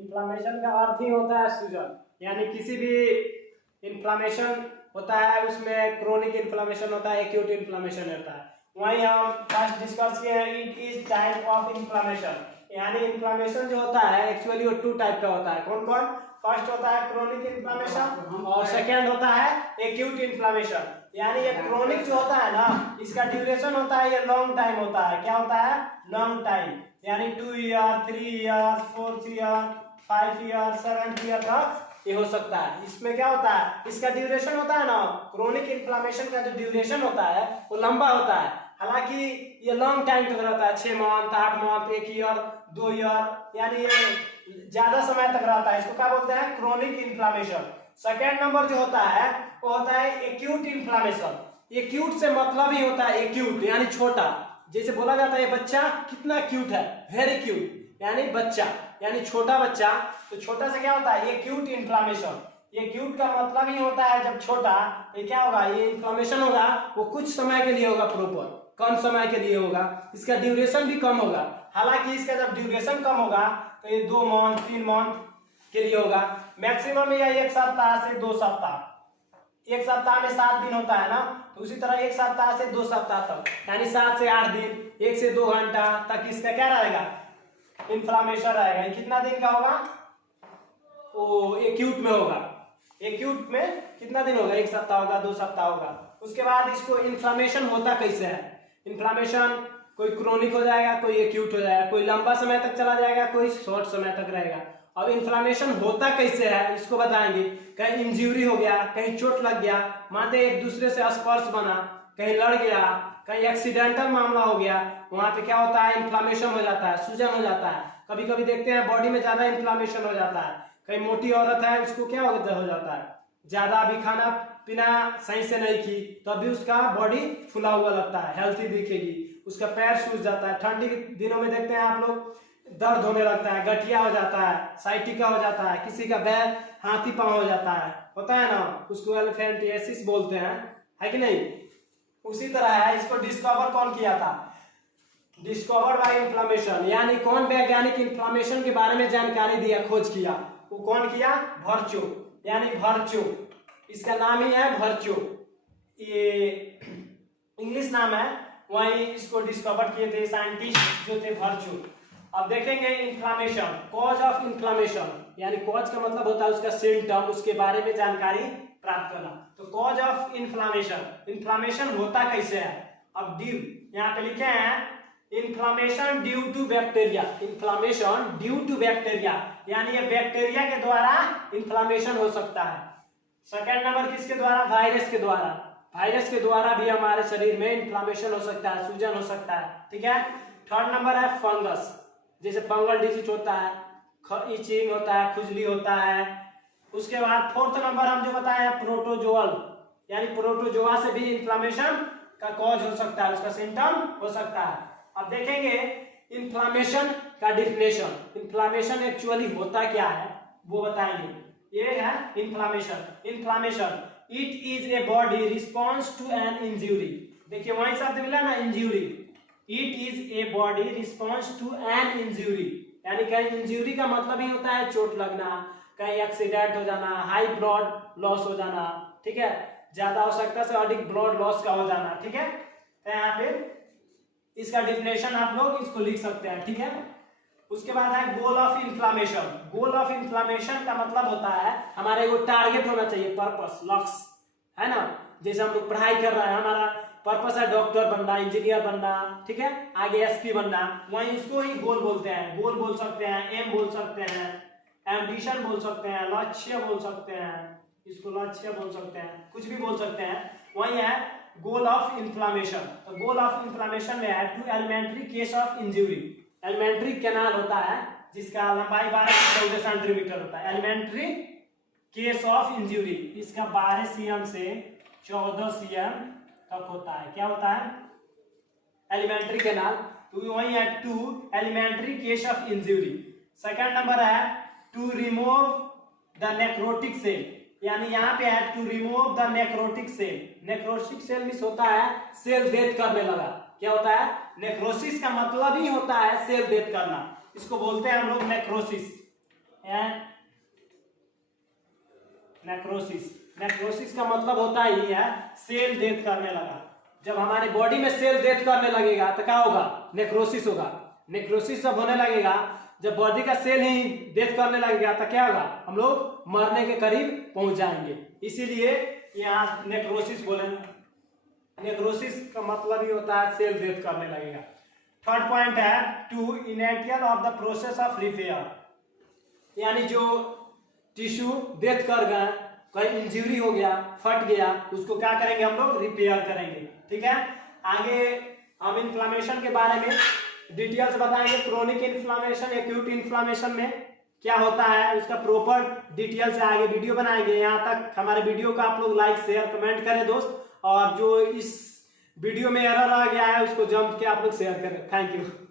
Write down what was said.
Inflammation का अर्थ ही होता है सूजन, यानी किसी भी इन्फ्लामेशन होता है उसमें क्रोनिक इन्फ्लामेशन होता है, एक्यूट इन्फ्लामेशन होता है। वहीं हम फर्स्ट डिस्कस किए हैं it is type of inflammation, यानी इन्फ्लामेशन जो होता है एक्चुअली वो 2 टाइप का होता है। कौन कौन? फर्स्ट होता है क्रोनिक इन्फ्लामेशन और सेकेंड होता है एक्यूट इन्फ्लामेशन। यानी ये क्रोनिक जो होता है ना, इसका ड्यूरेशन होता है ये लॉन्ग टाइम होता है। क्या होता है? लॉन्ग टाइम, यानी 2 year 3 year 4 year 5 year 7 year तक ये हो सकता है। इसमें क्या होता है, इसका ड्यूरेशन होता है ना, क्रोनिक इन्फ्लामेशन का जो ड्यूरेशन होता है वो लंबा होता है। हालांकि ये लॉन्ग टाइम तक रहता है, 6 मंथ 8 मंथ 1 ईयर 2 ईयर, यानी ये ज्यादा समय तक रहता है। इसको क्या बोलते हैं? Chronic inflammation. सेकेंड नंबर जो होता है वो होता है एक्यूट इन्फ्लामेशन। एक्यूट से मतलब ही होता है एक्यूट यानी छोटा। जैसे बोला जाता है ये बच्चा कितना क्यूट है, वेरी क्यूट, यानी बच्चा यानी छोटा बच्चा। तो छोटा से क्या होता है? ये क्यूट इन्फ्लामेशन। ये क्यूट का मतलब ही होता है जब छोटा, ये क्या होगा, ये इन्फ्लामेशन होगा वो कुछ समय के लिए होगा, प्रॉपर कम समय के लिए होगा, इसका ड्यूरेशन भी कम होगा। हालांकि इसका जब ड्यूरेशन कम होगा तो ये 2 मंथ 3 मंथ के लिए होगा, मैक्सिमम या 1 सप्ताह से 2 सप्ताह। 1 सप्ताह में 7 दिन होता है ना, तो उसी तरह 1 सप्ताह से 2 सप्ताह तक, यानी 7 से 8 दिन 1 से 2 घंटा तक इसका क्या रहेगा? इन्फ्लामेशन रहेगा। कितना दिन का होगा? वो एक्यूट में होगा। एक्यूट में कितना दिन होगा? 1 सप्ताह होगा 2 सप्ताह होगा। उसके बाद इसको इन्फ्लामेशन होता कैसे है? इन्फ्लामेशन कोई क्रोनिक हो जाएगा, कोई एक्यूट हो जाएगा, कोई लंबा समय तक चला जाएगा, कोई शॉर्ट समय तक रहेगा। अब इन्फ्लामेशन होता कैसे है इसको बताएंगे। कहीं इंजरी हो गया, कहीं चोट लग गया, माथे एक दूसरे से स्पर्श बना, कहीं लड़ गया, कहीं एक्सीडेंटल मामला हो गया, वहां पे क्या होता है? इन्फ्लामेशन हो जाता है, सूजन हो जाता है। कभी कभी देखते हैं बॉडी में ज्यादा इन्फ्लामेशन हो जाता है। कहीं मोटी औरत है उसको क्या हो जाता है, ज्यादा अभी खाना पीना सही से नहीं की तो अभी उसका बॉडी फुला हुआ लगता है, हेल्थी दिखेगी, उसका पैर सूज जाता है। ठंडी के दिनों में देखते हैं आप लोग दर्द होने लगता है, गठिया हो जाता है, साइटिका हो जाता है, किसी का बैर हाथी पांव हो जाता है, होता है ना, उसको एलिफेंटियासिस बोलते हैं, है कि नहीं? उसी तरह है, इसको डिस्कवर कौन किया था? डिस्कवर्ड बाय इन्फ्लामेशन, यानी कौन वैज्ञानिक इन्फ्लामेशन के बारे में जानकारी दिया, खोज किया, वो कौन किया? वर्च्यू, यानी वर्च्यू, इसका नाम ही है वर्च्यू, ये इंग्लिश नाम है। वही इसको डिस्कवर किए थे साइंटिस्ट जो थे, वर्च्यू। अब देखेंगे इन्फ्लामेशन, कॉज ऑफ इन्फ्लामेशन, यानी कॉज का मतलब होता है उसका सिम्टम, उसके बारे में जानकारी प्राप्त करना। तो कॉज ऑफ इन्फ्लामेशन, इन्फ्लामेशन होता कैसे है? अब ड्यू यहाँ पे लिखे हैं inflammation due to bacteria, inflammation due to bacteria, यानी ये बैक्टीरिया के द्वारा इन्फ्लामेशन हो सकता है। सेकेंड नंबर किसके द्वारा? वायरस के द्वारा। वायरस के द्वारा भी हमारे शरीर में इन्फ्लामेशन हो सकता है, सूजन हो सकता है, ठीक है। थर्ड नंबर है फंगस, जैसे फंगल डिजीज होता है, इचिंग होता है, खुजली होता है। उसके बाद फोर्थ नंबर हम जो बताया प्रोटोजोअल, यानी प्रोटोजोआ से भी इन्फ्लामेशन का कॉज हो सकता है, उसका सिम्टम हो सकता है। अब देखेंगे इन्फ्लामेशन का डिफिनेशन, इन्फ्लामेशन एक्चुअली होता क्या है वो बताएंगे। ये है inflammation. Inflammation it is a body response to an injury, देखिए वही शब्द मिला ना, injury. It is a body response to an injury, यानी कहीं इंजरी का मतलब ही होता है चोट लगना, कहीं एक्सीडेंट हो जाना, हाई ब्लड लॉस हो जाना, ठीक है, ज्यादा आवश्यकता से अधिक ब्लड लॉस का हो जाना, ठीक है। तो यहाँ पे इसका डिफिनेशन आप लोग इसको लिख सकते हैं, ठीक है। उसके बाद है goal of inflammation. Goal of inflammation का मतलब होता है हमारा एगो टारगेट होना चाहिए, पर्पस, लक्ष्य, है ना। जैसे हम लोग पढ़ाई कर रहे हैं, हमारा पर्पस है डॉक्टर बनना, इंजीनियर बनना, ठीक है, आगे एसपी बनना, वहीं इसको ही गोल बोलते हैं। गोल बोल सकते हैं, एम बोल सकते हैं, एम्बिशन बोल सकते हैं, लक्ष्य बोल सकते हैं, इसको लक्ष्य बोल सकते हैं, कुछ भी बोल सकते हैं। वही है गोल ऑफ इन्फ्लामेशन। तो गोल ऑफ इन्फ्लामेशन में है to elementary case of injury. Elementary canal होता है जिसका लंबाई 12 से 14 सेंटीमीटर होता है, एलिमेंट्री केस ऑफ इंजरी, इसका 12 cm से 14 cm तक होता है। क्या होता है? Elementary canal. तो वही है to elementary case of injury. Second number है to remove the necrotic cell, यानी यहाँ पे है to remove the necrotic cell. Necrotic cell means होता है सेल डेथ करने लगा। क्या होता है? नेक्रोसिस का मतलब ही होता है सेल डेथ करना, इसको बोलते हैं हम लोग नेक्रोसिस, एंड नेक्रोसिस। नेक्रोसिस का मतलब होता ही है सेल डेथ करने लगा। जब हमारे बॉडी में सेल डेथ करने लगेगा तो क्या होगा? नेक्रोसिस होगा। नेक्रोसिस जब होने लगेगा, जब बॉडी का सेल ही डेथ करने लगेगा तो क्या होगा? हम लोग मरने के करीब पहुंच जाएंगे। इसीलिए यहाँ नेक्रोसिस बोले। नेक्रोसिस का मतलब ही होता है सेल डेथ करने लगेगा। थर्ड पॉइंट है to initial of the process of repair, यानी जो टिश्यू डेथ कर गए, कहीं इंजरी हो गया, फट गया, उसको क्या करेंगे? हम लोग रिपेयर करेंगे। ठीक है, आगे हम इन्फ्लामेशन के बारे में डिटेल्स बताएंगे। क्रोनिक इन्फ्लामेशन, एक्यूट इन्फ्लामेशन में क्या होता है उसका प्रॉपर डिटेल से आगे वीडियो बनाएंगे। यहाँ तक हमारे वीडियो को आप लोग लाइक शेयर कमेंट करें दोस्त, और जो इस वीडियो में एरर आ गया है उसको जंप के आप लोग शेयर करें। Thank you.